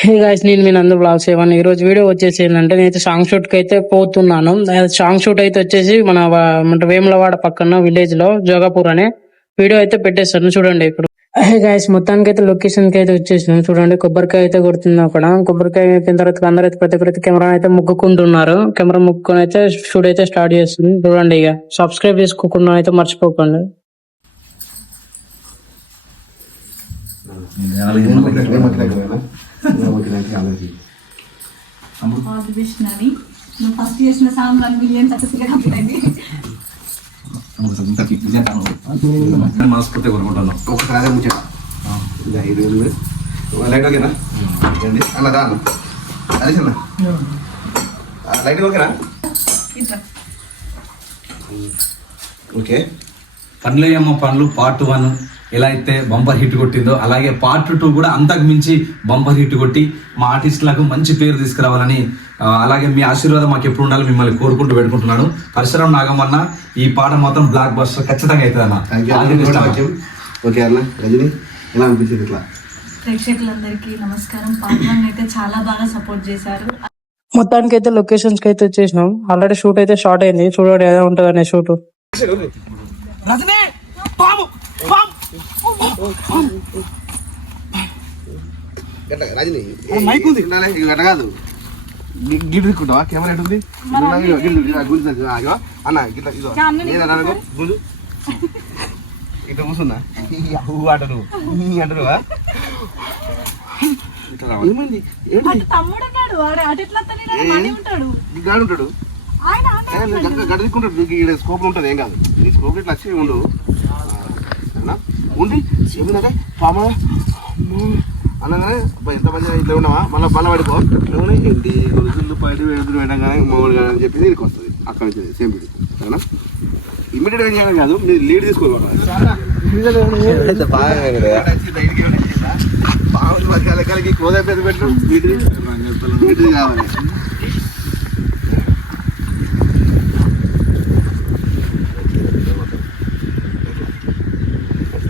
Hey guys, నేను మీ నందు blogs ఏమన్నా ఈ రోజు వీడియో వచ్చేసి ఏంటంటే నేనైతే సాంగ్ షూట్ కి అయితే పోతున్నాను. సాంగ్ షూట్ అయితే వచ్చేసి మన వేములవాడ పక్కన విలేజ్ లో జోగాపూర్ అనే వీడియో అయితే పెట్టేస్తాను చూడండి ఇప్పుడు. హే గాయ్స్, మొత్తానికి అయితే లొకేషన్ కి అయితే వచ్చేసినాం చూడండి. కొబ్బరికాయ అయితే కొడుతుంది అక్కడ. కొబ్బరికాయ అయిపోయిన తర్వాత అందరూ అయితే ప్రతి ఒక్కరైతే కెమెరా అయితే ముగ్గుకుంటున్నారు. కెమెరా ముగ్గుకొని అయితే షూట్ అయితే స్టార్ట్ చేస్తుంది చూడండి. ఇక సబ్స్క్రైబ్ చేసుకోకుండా అయితే మర్చిపోకండి. ఫస్ట్ చేసిన సాంగ్ మిలియన్ సక్సెస్ గా కంప్లీట్ మనస్ఫూర్తి కోరుకుంటున్నాం. ఒకసారి ముచ్చట లైట్ ఓకేనా అన్నదా అదే చిన్న లైట్ ఓకేనా ఓకే. పండ్లయ్యమ్మ పండ్లు పార్ట్ 1 ఎలా అయితే బంపర్ హిట్ కొట్టిందో అలాగే పార్ట్ 2 కూడా అంతకు మించి బంపర్ హిట్ కొట్టి మా ఆర్టిస్టులకు మంచి పేరు తీసుకురావాలని అలాగే మీ ఆశీర్వాదం మాకు ఎప్పుడు ఉండాలి మిమ్మల్ని కోరుకుంటూ పెట్టుకుంటున్నాను. పరశురాం నాగమన్న ఈ పాట మాత్రం బ్లాక్ బస్టర్ ఖచ్చితంగా అవుతుంది అన్న. ఓకే అన్న. రజని ఎలా అనిపించింది? ఇట్లా ప్రేక్షకులందరికీ నమస్కారం. పార్ట్ 1 అయితే చాలా బాగా సపోర్ట్ చేశారు. మొత్తానికి అయితే లొకేషన్స్ కి అయితే వచ్చేసినాం. ఆల్రెడీ షూట్ అయితే స్టార్ట్ అయింది చూడండి ఎలా ఉంటుంది అనే షూట్. రాజని గట్ట కాదు గిట్ తీసుకుంటావా? కెమెరా ఎటుంది అన్న గిట్లా ఇదో గుంజు ఇట్లా కూర్చున్నా అంటారు అంటారు ఏమైంది ఉంటాడు గడ్డ తీసుకుంటాడు. స్కోప్ ఉంటుంది ఏం కాదు. నీ స్కోప్ ఇట్లా వచ్చి ఉండు ఉండి ఏమిందంటే పామ అనగానే ఎంత మంచిగా ఇట్లా ఉన్నావా మళ్ళీ బల్ల పడిపో ఏంటి రోజులు పైన వెళ్తులు పెట్టగానే మూడు కానీ అని చెప్పి నీకు వస్తుంది అక్కడ నుంచి సేమ్ ఇది సరేనా. ఇమ్మీడియట్ ఏం చేయడం కాదు, మీరు లీడ్ తీసుకోవాలి. పాములకి క్లోజ్ అయిపోయింది పెట్టు వీటిది కావాలి.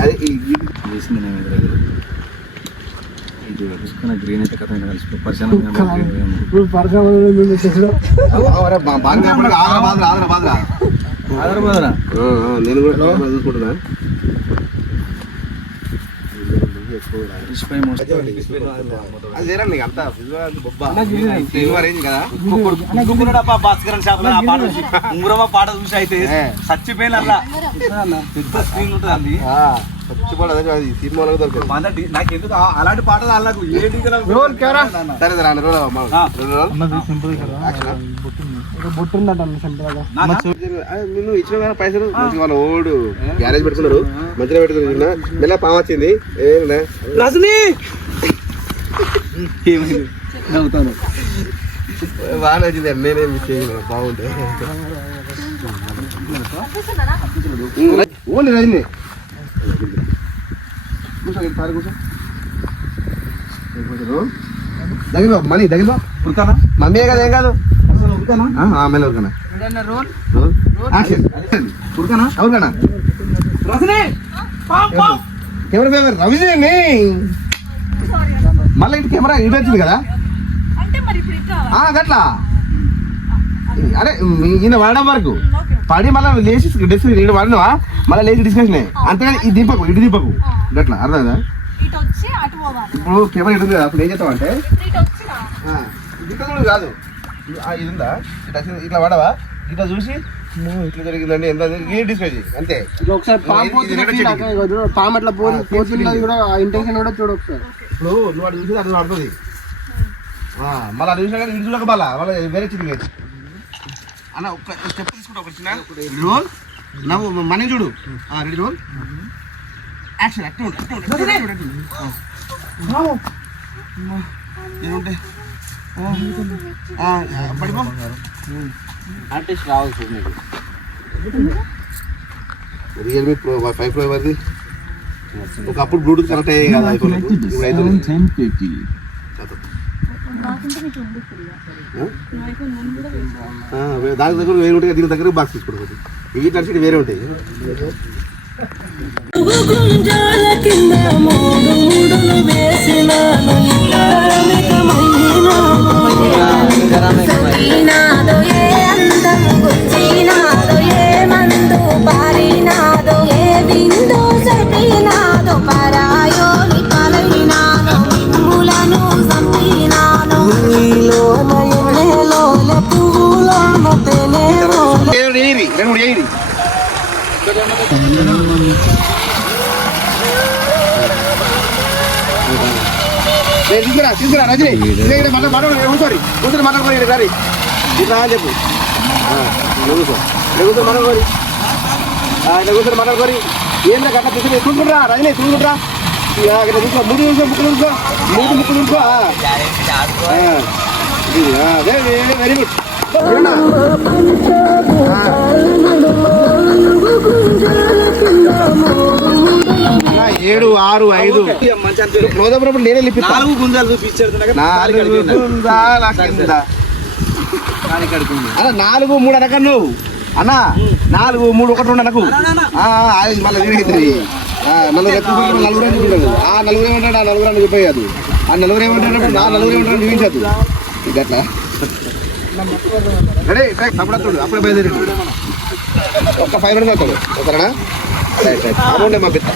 అదే గ్రీన్ అయితే కథ నేను కూడా చూసుకుంటున్నా. అది వేరే నీకు అంతా భాస్కరన్ షాప్ లో ఉంగురమ్మ పాట చూసి అయితే చచ్చిపోయిన అలా పెద్ద స్క్రీన్ ఉంటుంది అండి. సినిమాలో నాకు ఎందుకు అలాంటి పాటలు అలాగ నువ్వు ఇచ్చిన పైసలు వాళ్ళ ఓడు గ్యారేజ్ పెట్టుకున్నాడు మంచిగా పెట్టుకున్నా మెల్ల పాము వచ్చింది. నవ్వుతాను బాగా నచ్చింది. నేనేం మిస్ చేయను బాగుంటే ఓన్లీ రజని దగ్గర మనీ దగ్గర ఉడకానా మమ్మీ కదా ఏం కాదు ఆమె ఉడకనా ఉడకనా అవునా కెమెరా పేపర్ రవిజని మళ్ళీ ఇటు కెమెరా ఇటు వచ్చింది కదా గట్లా. అరే ఈయన వాడడం వరకు పడి మళ్ళీ లేచి డిస్కషన్ ఇటు వాడినవా మళ్ళీ లేచి డిస్కషన్ అంతేగాని ఇది దింపకు ఇటు దింపకు గట్లా అర్థమైందా. ఇప్పుడు కెమెరా ఇటు ఉంది కదా అప్పుడు ఏం చేస్తావు అంటే ఇటు కాదు ఇది ఉందా ఇట్లా వాడవా ఇట్లా చూసి ఇట్లా జరిగిందండి ఎంత డిస్కస్ చేయి అంతే. ఒకసారి పాము అట్లా పోతున్నది కూడా ఇంటెన్షన్ కూడా చూడ ఒకసారి. ఇప్పుడు నువ్వు అటు చూసి అట్లా పడుతుంది మళ్ళీ అటు చూసినా కానీ ఇటు చూడక మళ్ళీ వేరే చిన్న అన్న ఒక స్టెప్ తీసుకుంటా ఒక చిన్న రోల్ నవ్వు మనీ చూడు రెడీ రోల్ యాక్షన్ ఏముంటే పడిపో ఆర్టిస్ట్ రావచ్చు. రియల్మీ ప్రో 5 Pro అది ఒకప్పుడు బ్లూటూత్ కనెక్ట్ అయ్యాయి కదా ఇప్పుడు దాని దగ్గర వేరే ఉంటాయి దీని దగ్గర బాక్స్ తీసుకోవడం ఈ నడిచి వేరే ఉంటాయి. కింద మూడు వేసిన తీసుకురా రజనీ మళ్ళీ కూర్చోరి కూర్చొని మాట్లాడుకోండి గారి ఇట్లా అని చెప్పు కూర్చో మాట్లాడుకోరి ఇట్లా కూర్చొని మాట్లాడుకోరి ఏం లేక అట్లా కూర్చొని చూసుకుంటురా రజనీ చూసుకుంటురా ఇట్లా చూసుకో మూడు చూసుకో ముక్కలు చూసుకో ముక్కలు చూసుకో వెరీ గుడ్ 7, 6, 5 క్లోజప్పుడు నేనే లిపిస్తా 4 గుంజాలు చూపించారు 4 గుంజాల కింద అన్న 4, 3 అనక నువ్వు అన్న 4, 3, 1 ఉండ నాకు మళ్ళీ వీడికి నలుగురు చూపించదు ఆ నలుగురు ఏమంటాడు ఆ నలుగురు అని చెప్పేయదు ఆ నలుగురు ఏమంటాడు ఆ నలుగురు ఏమంటాడు చూపించదు ఇది అట్లా రెడీ అప్పుడు అప్పుడే బయలుదేరి ఒక్క 5 minutes అవుతాడు ఓకేనా రైట్ రైట్ అమౌంట్ మా పిత్త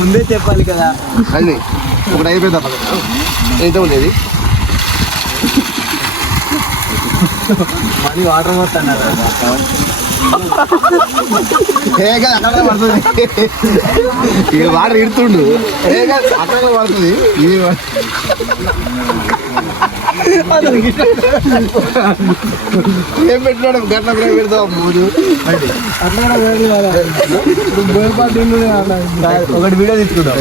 ముందే చెప్పాలి కదా అది ఒకటి అయిపోయిందా ఎంత ఉండేది మళ్ళీ వాటర్ పోతున్నారు అక్కడ పడుతుంది ఇక వాటర్ ఇడుతుండు అక్కడ పడుతుంది ఇది ఏం పెట్టినాడు గట్ల బ్రేక్ పెడతావు మూడు ఒకటి వీడియో తీసుకుంటావు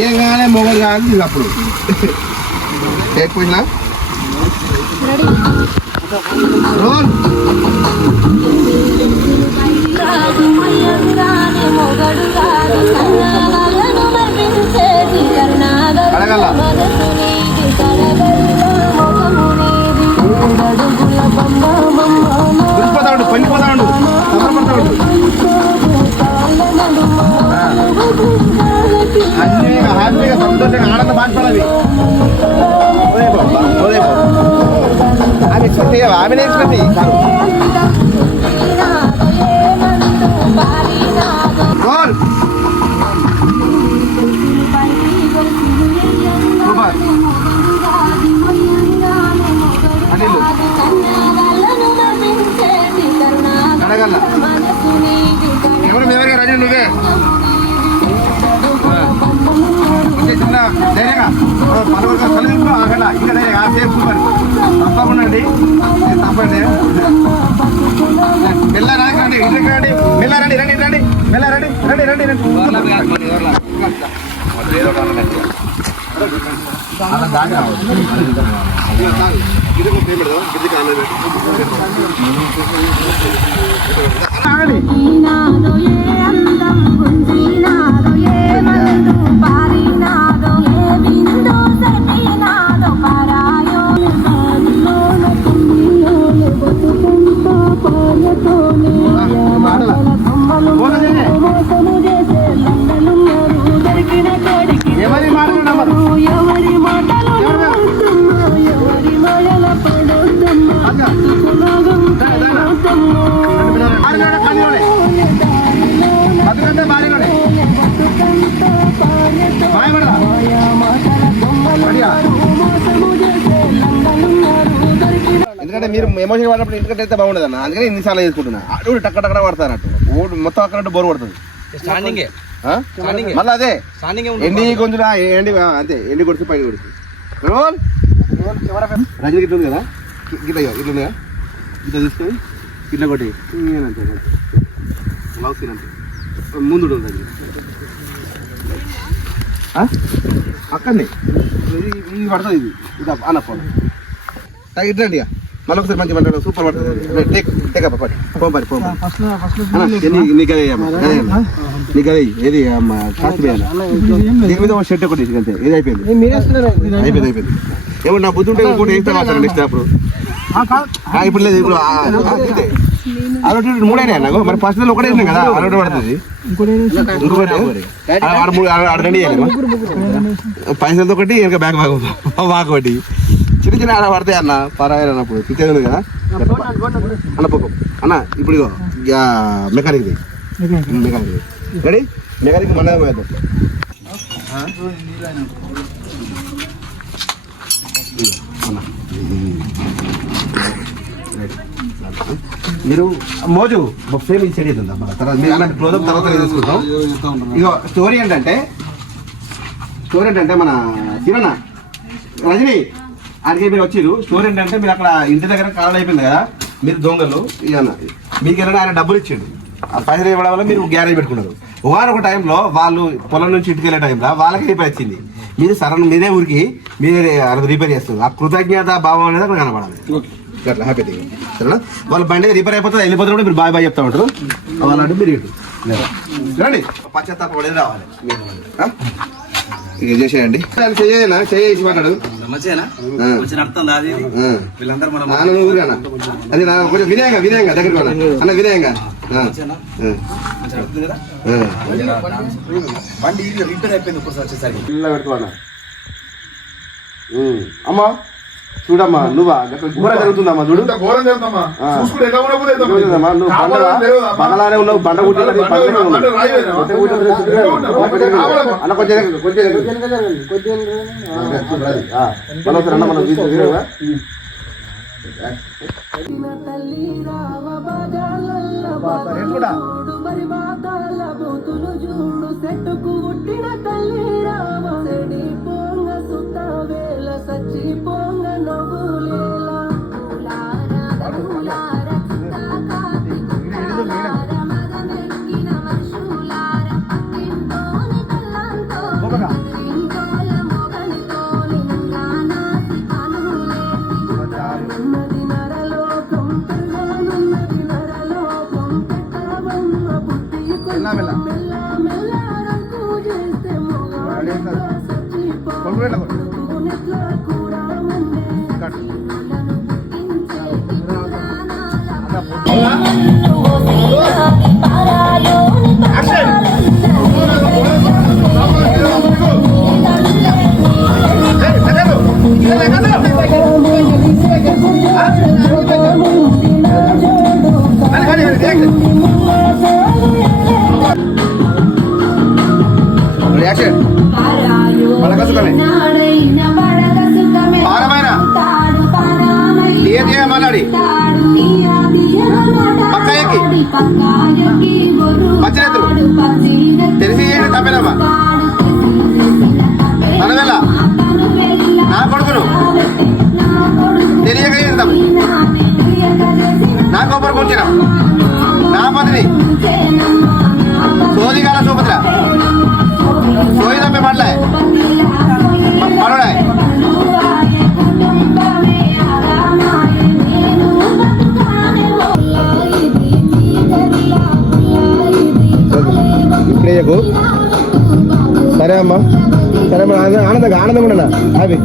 ఏగానే మొగలు కానీ అప్పుడు లేకపోయినా అడగల గురిపోతాడు పండిపోతాడు సంబరపడతాడు అన్నీ హ్యాపీగా సంతోషంగా ఆనంద బాధపడాలి ఆమె ఎక్స్పెక్ట్ చేయవా ఆమెనే ఎక్స్పెక్ట్ చేయి అడగల ఎవరు రాజు నువ్వే చిన్న ధైర్యంగా పలువురుగా కలిసి ఆగల ఇంకా ధైర్యంగా సేఫ్ సూపర్ తప్పకుండా తప్పండి మెల్ల రండి ఇంటికి రండి మెల్ల రండి రండి రండి మెల్ల రండి రండి రండి రండి ఎందుకంటే మీరు ఎమోషన్ పడినప్పుడు ఇంటికంటే అయితే బాగుండదు అన్న అందుకని ఇన్నిసార్లు చేసుకుంటున్నా అటు టక్క టక్కడ పడతారు అటు మొత్తం అక్కడ బోర్ పడుతుంది మళ్ళీ అదే ఎండి కొంచెం ఎండి అంతే ఎండి కొడుతు పైన కొడుతు రజనీ గిట్ల ఉంది కదా గిట్ల ఇట్లా ఉందిగా ఇట్లా తీసుకొని ఇట్లా కొట్టి అంతే లవ్ సీన్ అంతే ముందు ఉంటుంది అక్కడనే ఇది పడుతుంది ఇది ఇది అన్నప్పుడు ఇట్లండి ఇక మళ్ళీ ఒకసారి మంచి పడుతుంది సూపర్ పడుతుంది టేక్ అప్ పడి పోంపడి నీకు అదే నీకు అదే ఏది కాస్ట్ దీని మీద ఒక షర్ట్ ఒకటి అంతే ఇది అయిపోయింది అయిపోయింది ఏమన్నా నా బుద్ధి ఉంటే ఇంకోటి వేస్తే మాత్రం నెక్స్ట్ అప్పుడు ఇప్పుడు లేదు ఇప్పుడు అదొకటి 3 అయినా నాకు మరి ఫస్ట్ ఒకటే వేసినాం కదా అదొకటి పడుతుంది ఇంకొకటి రెండు పైసలతో ఒకటి ఇంకా బ్యాగ్ బాగా ఒకటి చిన్న చిన్న ఆడ పడతాయి అన్న పరాయి అన్నప్పుడు తిట్టేది కదా అన్న పోకం అన్న ఇప్పుడు ఇగో మెకానిక్ రెడీ మెకానిక్ మన మీరు మోజు సేమ్ ఇది సెట్ అవుతుందా మన తర్వాత మీరు అలాంటి క్లోజప్ తర్వాత తీసుకుంటాం. ఇగో స్టోరీ ఏంటంటే మన కిరణ్ రజని అడిగే మీరు వచ్చిర్రు. స్టోరీ ఏంటంటే మీరు అక్కడ ఇంటి దగ్గర కాలం అయిపోయింది కదా, మీరు దొంగలు ఇక మీకు ఏదైనా ఆయన డబ్బులు ఇచ్చిండు. ఆ పైసలు ఇవ్వడం వల్ల మీరు గ్యారేజ్ పెట్టుకున్నారు. ఒక టైంలో వాళ్ళు పొలం నుంచి ఇంటికి వెళ్ళే టైంలో వాళ్ళకి రిపేర్ వచ్చింది. మీరు సరణ మీదే ఊరికి మీరే రిపేర్ చేస్తారు. ఆ కృతజ్ఞత భావం అనేది అక్కడ కనపడాలి. అట్లా హ్యాపీ సరేనా. వాళ్ళ బండి రిపేర్ అయిపోతుంది, వెళ్ళిపోతున్నప్పుడు మీరు బాయ్ చెప్తా ఉంటారు. వాళ్ళంటే మీరు రండి, పశ్చాత్తాపం అనేది రావాలి. ఇక చేసేయండి, చేసి మాట్లాడు. అది నా కొంచెం వినయంగా దగ్గర అన్న వినయంగా అమ్మా చూడమ్మా, నువ్వా ఘోర జరుగుతుందమ్మా, చూడు నువ్వు బండలానే ఉన్నావు. బండ అన్న కొంచెం అన్న మనం మాట్లాడి పచ్చరెత్తులు తెలిసి తప్పేనమ్మా. మనవెళ్ళ నా కొడుకును తెలియక చేస్తాం. నా కొబ్బరి కూర్చున్నా నా పతిని సోదిగాల చూపుతురా సోయి తప్పే పడలే పడలే. ఇప్పుడే చెప్పు. సరే అమ్మా, సరే అమ్మా, ఆనందంగా ఉండనా హ్యాపీ.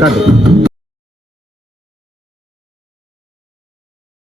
కట్టు